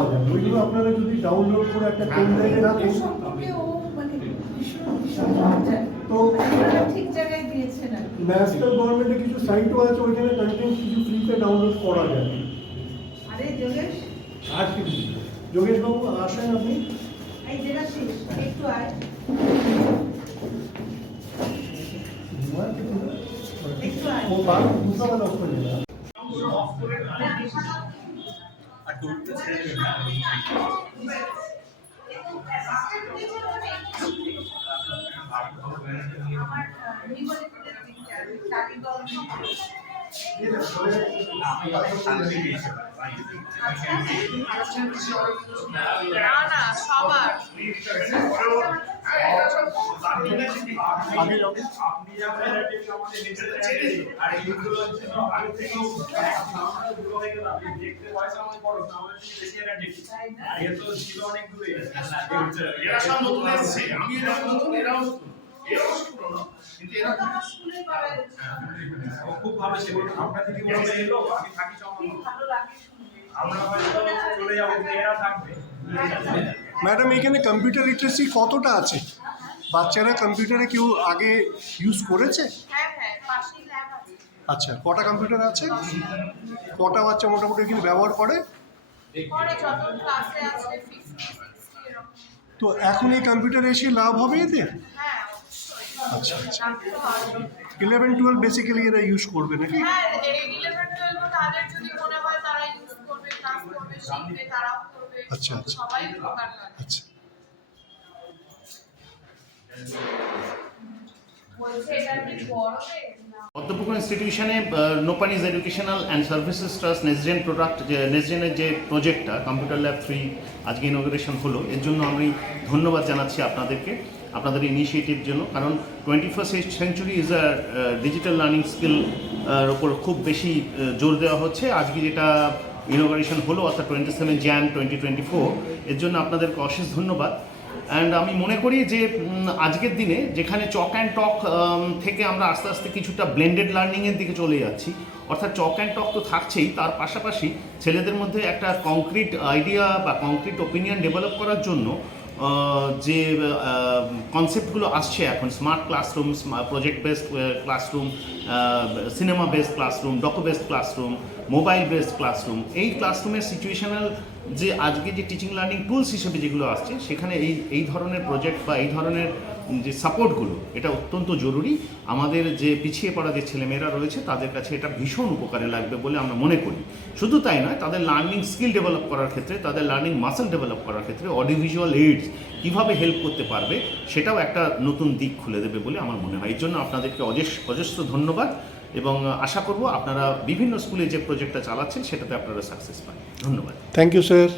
পাওয়া যায়। ওইগুলো আপনারা যদি ডাউনলোড করে একটা পেন ড্রাইভে রাখেন তো ঠিক জায়গায় দিয়েছেন আর কি। ন্যাশনাল গভর্নমেন্টের কিছু সাইটও আছে, ওইখানে কন্টেন্ট কিছু ফ্রিতে ডাউনলোড করা যায়। আরে যোগেশ, আর কি যোগেশবাবু আসেন আপনি। এই দেবাশিস একটু আয়, একটু আয়। वो बात दूसरा वाला ऑफ कर लेना। না সবার आगे जाओ। খুব ভালো ছিল। আমরা যদি বলে এলো আমি থাকি আমরা হয়তো চলে যাবো, এরা থাকবে। ম্যাডাম এখানে কম্পিউটার লিটারেসি কতটা আছে? বাচ্চারা কম্পিউটারে কেউ আগে ইউজ করেছে? হ্যাঁ হ্যাঁ পাশেই ল্যাব আছে। আচ্ছা, কটা কম্পিউটার আছে? কটা বাচ্চা মোটামুটি এগুলো ব্যবহার করে? পরে যত ক্লাসে আছে 50 60 এরকম। তো এখন এই কম্পিউটারে এসে লাভ হবে এতে? হ্যাঁ অবশ্যই। আচ্ছা আচ্ছা। রাখতে হবে। 11-12 বেসিক্যালি এরা ইউজ করবে নাকি? হ্যাঁ এই 11-12 তাদের যদি মনে হয় তারা ইউজ করবে, ক্লাস করবে, শিখবে, তারাও করবে। আচ্ছা, আচ্ছা। সবাই উপকার পাবে। আচ্ছা। বলছে এটা কি বড়বে না? পদ্মপুকুর ইনস্টিটিউশনে নোপানিজ educational and services trust nextgen product যে নেক্সটজেনের যে প্রজেক্টটা কম্পিউটার ল্যাব 3 আজকে ইনোগ্রেশন হলো, এর জন্য আমি ধন্যবাদ জানাচ্ছি আপনাদেরকে, আপনাদের ইনিশিয়েটিভ জন্য। কারণ 21st century is a digital learning skill ওপর খুব বেশি জোর দেওয়া হচ্ছে। আজকে যেটা ইনোগ্রেশন হলো অর্থাৎ 27 jan 2024, এর জন্য আপনাদেরকে অশেষ ধন্যবাদ। অ্যান্ড আমি মনে করি যে আজকের দিনে যেখানে চক অ্যান্ড টক থেকে আমরা আস্তে আস্তে কিছুটা ব্লেন্ডেড লার্নিংয়ের দিকে চলে যাচ্ছি, অর্থাৎ চক অ্যান্ড টক তো থাকছেই, তার পাশাপাশি ছেলেদের মধ্যে একটা কংক্রিট আইডিয়া বা কংক্রিট ওপিনিয়ন ডেভেলপ করার জন্য যে কনসেপ্টগুলো আসছে এখন, smart classroom, project based classroom, cinema based classroom, docu based classroom, mobile based classroom, এই ক্লাসরুমের সিচুয়েশনাল যে আজকে যে টিচিং লার্নিং টুলস হিসেবে যেগুলো আসছে, সেখানে এই ধরনের প্রজেক্ট বা এই ধরনের যে সাপোর্টগুলো এটা অত্যন্ত জরুরি। আমাদের যে পিছিয়ে পড়া যে ছেলেমেয়েরা রয়েছে তাদের কাছে এটা ভীষণ উপকারে লাগবে বলে আমরা মনে করি। শুধু তাই নয়, তাদের লার্নিং স্কিল ডেভেলপ করার ক্ষেত্রে, তাদের লার্নিং মাসেল ডেভেলপ করার ক্ষেত্রে অডিও ভিজুয়াল এইডস কীভাবে হেল্প করতে পারবে সেটাও একটা নতুন দিক খুলে দেবে বলে আমার মনে হয়। এই জন্য আপনাদেরকে অজস্র ধন্যবাদ এবং আশা করব আপনারা বিভিন্ন স্কুলে যে প্রজেক্টটা চালাচ্ছেন সেটাতে আপনারা সাকসেস পান। ধন্যবাদ। Thank you sir.